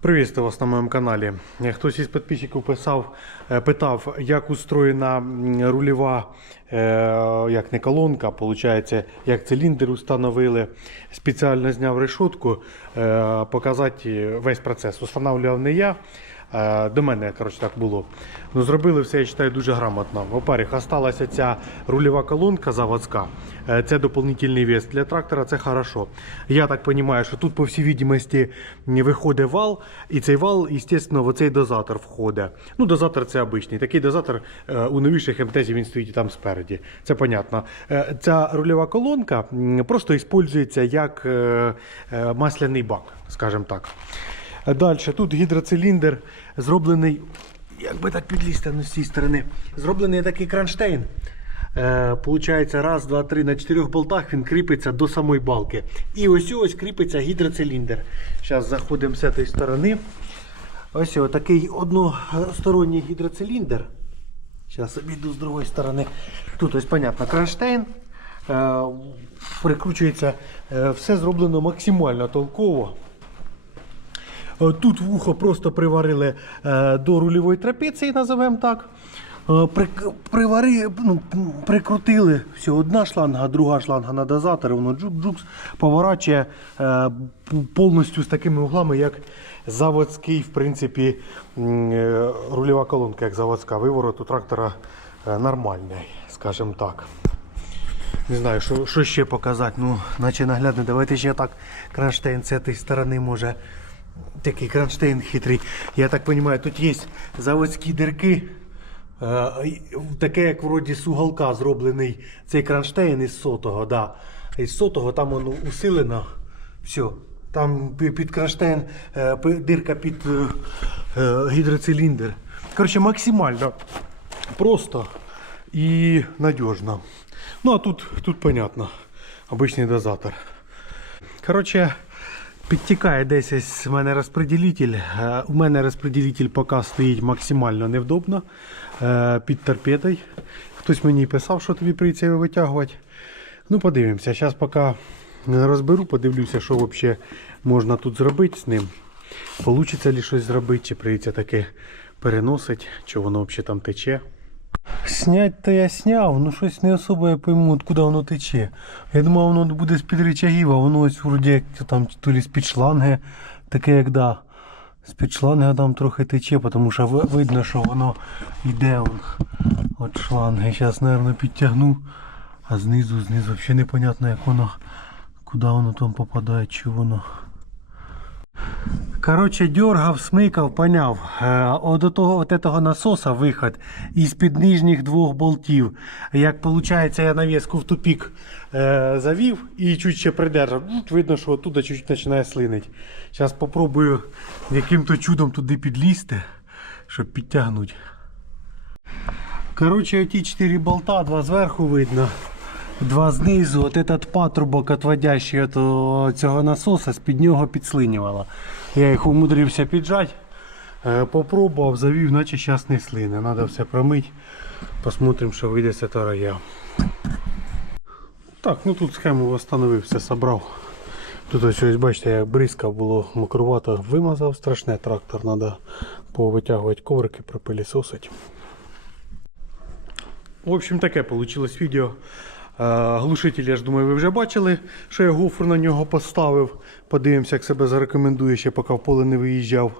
Приветствую вас на моєму каналі. Хтось із підписчиків писав, е, питав, як устроєна рульова, е, як не колонка, виходить, як циліндр установили. Спеціально зняв решетку, е, показати весь процес. Устанавливав не я. Е, До мене коротше, так було. Ну, зробили все, я вважаю, дуже грамотно. Во-первых, осталася ця рульова колонка заводська. Е, Це дополнительний вес для трактора, це хорошо. Я так розумію, що тут, по всій відомості, виходить вал, і цей вал, звісно, в оцей дозатор входить. Ну, дозатор це обичний. Такий дозатор е, у новіших МТЗ він стоїть там спереді. Це понятно. Ця рульова колонка просто використовується як масляний бак, скажімо так. Далі, тут гідроциліндр зроблений, як так підлізти ну, з сторони, зроблений такий кронштейн. Е, Получається, раз, два, три на чотирьох болтах він кріпиться до самої балки. І ось ось кріпиться гідроциліндр. Зараз заходимо з цієї сторони. Ось ось такий односторонній гідроциліндр. Зараз обійду з другої сторони. Тут ось, понятно, кронштейн. Е, Прикручується. Е, Все зроблено максимально толково. Е, Тут вухо просто приварили е, до рульової трапеції, називаємо так. Е, Привари, ну, прикрутили все, одна шланга, друга шланга на дозатор, воно джук-джукс поворачує повністю з такими углами, як заводський, в принципі, рульова колонка, як заводська. Виворот у трактора нормальний, скажімо так. Не знаю, що, що ще показати. Ну, наче наглядно. Давайте ще так кронштейн з цієї сторони може. Такий кронштейн хитрий. Я так розумію, тут є заводські дирки. Е, таке, як вроді з уголка зроблений цей кронштейн із сотого. Да. Із сотого там воно усилено. Все. Там під кронштейн е, дирка під е, гідроциліндр. Коротше, максимально просто і надіжно. Ну а тут, тут понятно. Обичний дозатор. Коротше, підтікає десь в мене розподілитель. Е, У мене розподілитель поки стоїть максимально невдобно е, під торпедою. Хтось мені писав, що тобі прийдеться його витягувати. Ну, подивимося. Зараз поки розберу, подивлюся, що взагалі можна тут зробити з ним. Получиться ли щось зробити, чи прийдеться таке переносити, чи воно взагалі там тече. Снять-то я сняв, ну щось не особо я пойму, откуда воно тече. Я думав, воно буде з-під рычагів, а воно ось вроді як там то ли з-під шланги, таке як да. З-під шланги там трохи тече, тому що видно, що воно йде от шланги. Зараз, мабуть, підтягну, а знизу, знизу взагалі непонятно, як воно, куди воно там попадає, чи воно. Короче, дергав, смикав, поняв. Е, от того от этого насоса виход із-під нижніх двох болтів. Як виходить, я навіску в тупік е, завів і чуть ще придержав. Видно, що оттуда чуть починає слинити. Зараз спробую яким-то чудом туди підлізти, щоб підтягнути. Короче, оті 4 болта, два зверху видно. Два знизу, от этот патрубок, отводящий от цього насоса, з-під нього підслинювало. Я їх умудрився піджати, е, попробував, завів, наче зараз не слине. Треба все промити. Посмотрим, що вийде з цього роя. Так, ну тут схему встановив, все собрав. Тут ось, ось бачите, як бризка було мокрувато, вимазав страшне трактор, треба повитягувати коврики, пропилісосити. В общем, таке вийшло відео. Е, Глушитель, я ж думаю, ви вже бачили, що я гофр на нього поставив. Подивимося, як себе зарекомендує, ще поки в поле не виїжджав.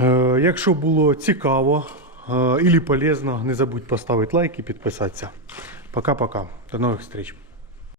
Е, Якщо було цікаво і полезно, не забудь поставити лайк і підписатися. Пока-пока. До нових зустріч.